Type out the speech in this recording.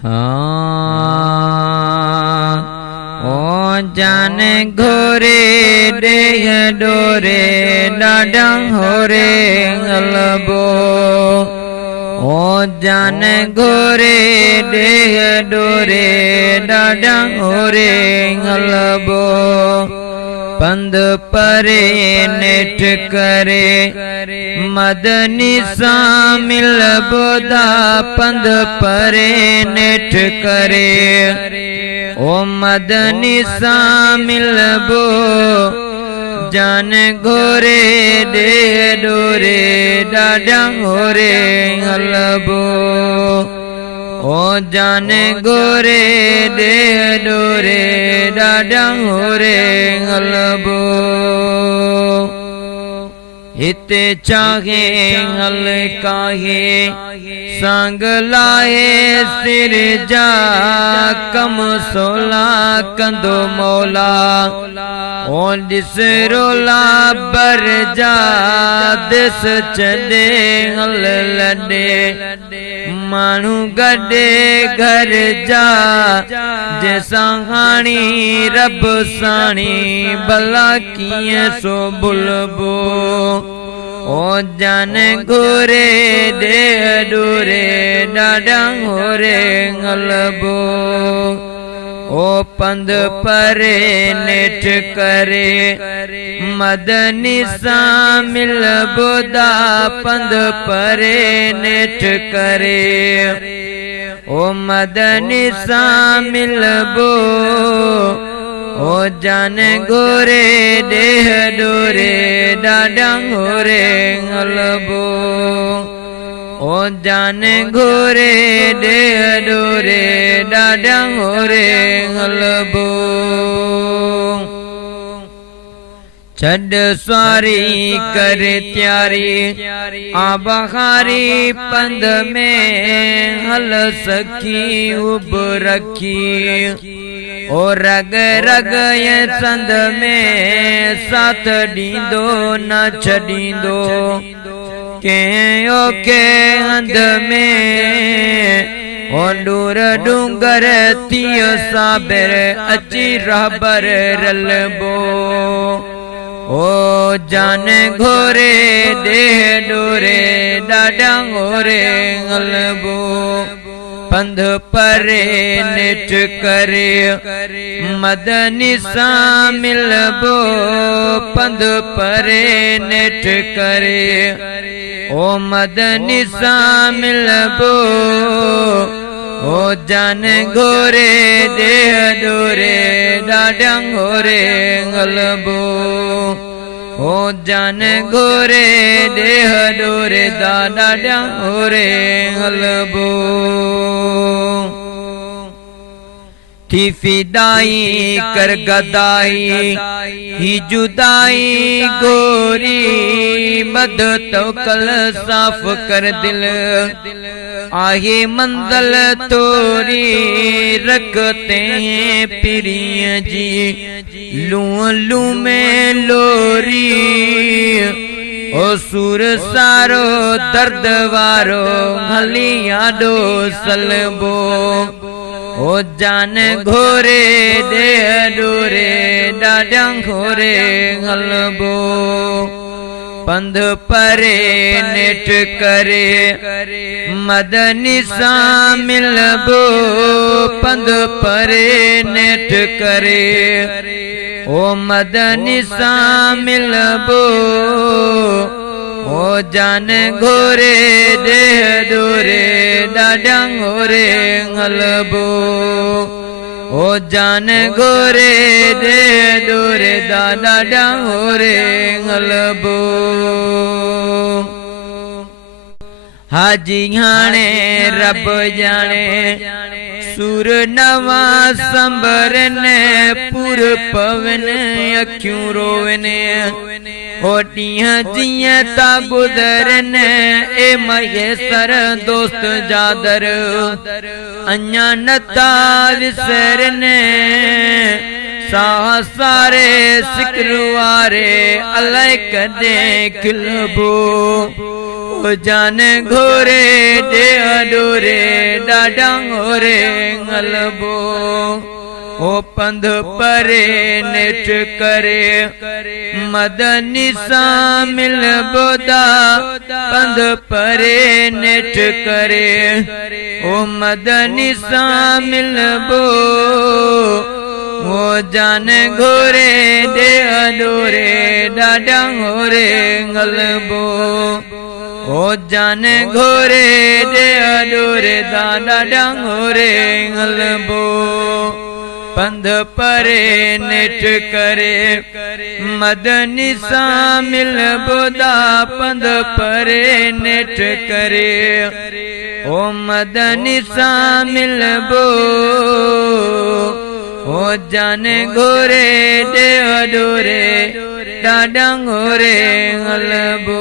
ओ जाने घोरे देह डोरे डाडंग होरे गलबो ओ जाने घोरे देह डोरे डाडंग होरे गलबो पंध परे नेठ करे मदनी सामिल बोधा पंध परे नेठ करे ओ मदनी सामिल बो जान घोरे दे डोरे डाडंग होरे गलबो ओ जान घोरे दे डोरे डाडंग होरे गलबो हिते चाहे गल काहे संग लाए सिर जा कम सोला कंदो मौला ओ दिसरोला बर जा दिस चदे गल लडे मानू गडे घर जा जैसा हाणी रब साणी भला किए सो बुलबो ओ जान घोरे दे डोरे डाडंग होरे गलबो ओ पंध परे नेठ करे मदनी सामिल बोधा पंध परे नेठ करे ओ मदनी सामिल बो ओ जान घोरे देह डोरे डाडंग होरे गलबो ओ जान घोरे देह डोरे डाडंग होरे गलबो छड स्वारी कर त्यारी आबहारी पंध में हल सखी उब रखी ओ रग रग ये संद में साथ डींदो न छडींदो के ओ के हंद में ओ डूर डूंगर तियो साबर अची रहबर रलबो ओ जान घोरे देह डोरे डाडंग होरे गलबो पंध परे नेठ करे मदनी सामिल बो पंध परे नेठ करे ओ मदनी सामिल बो ओ जान घोरे देह डोरे डाडंग होरे गलबो ओ जान घोरे देह डोरे डाडंग होरे गलबो थी फिदाई कर गदाई ही जुदाई गोरी मद तो कल साफ कर दिल आहे मंदल तोरी रखते हैं प्रिय जी लू लू में लोरी ओ सुर सारो दर्द वारो हलिया डो सलबो ओ जान घोरे दे डोरे डाडंग होरे गलबो पंध परे नेठ करे मदनी सामिल बो पंध परे नेठ करे ओ मदनी सामिल बो ओ जान घोरे देह डोरे डाडंग होरे गलबो ओ जान घोरे देह डोरे डाडंग होरे गलबो हाजी हाणे रब जाने सुर नवा संबरने पुर पवन अखियूं रोवने होटियां जियां ता गुजरने ए मयसर दोस्त जादर अन्या नता विसरने साह सारे सिकरुआरे अलय कदे खिलबो ओ जाने घोरे दे अडोरे डाडंगोरे गलबो ओ पंध परे नेठ करे मदनी सामिल बोदा पंध परे नेठ करे ओ मदनी सामिल बो ओ जान घोरे दे अडोरे डाडंगोरे गलबो ओ जान घोरे दे अडोरे डाडंगोरे गलबो पंध परे नेठ करे मदनी सामिल बोदा पंध परे नेठ करे ओ मदनी सामिल बो ओ जाने घोरे दे अडोरे डाडंगोरे गलबो।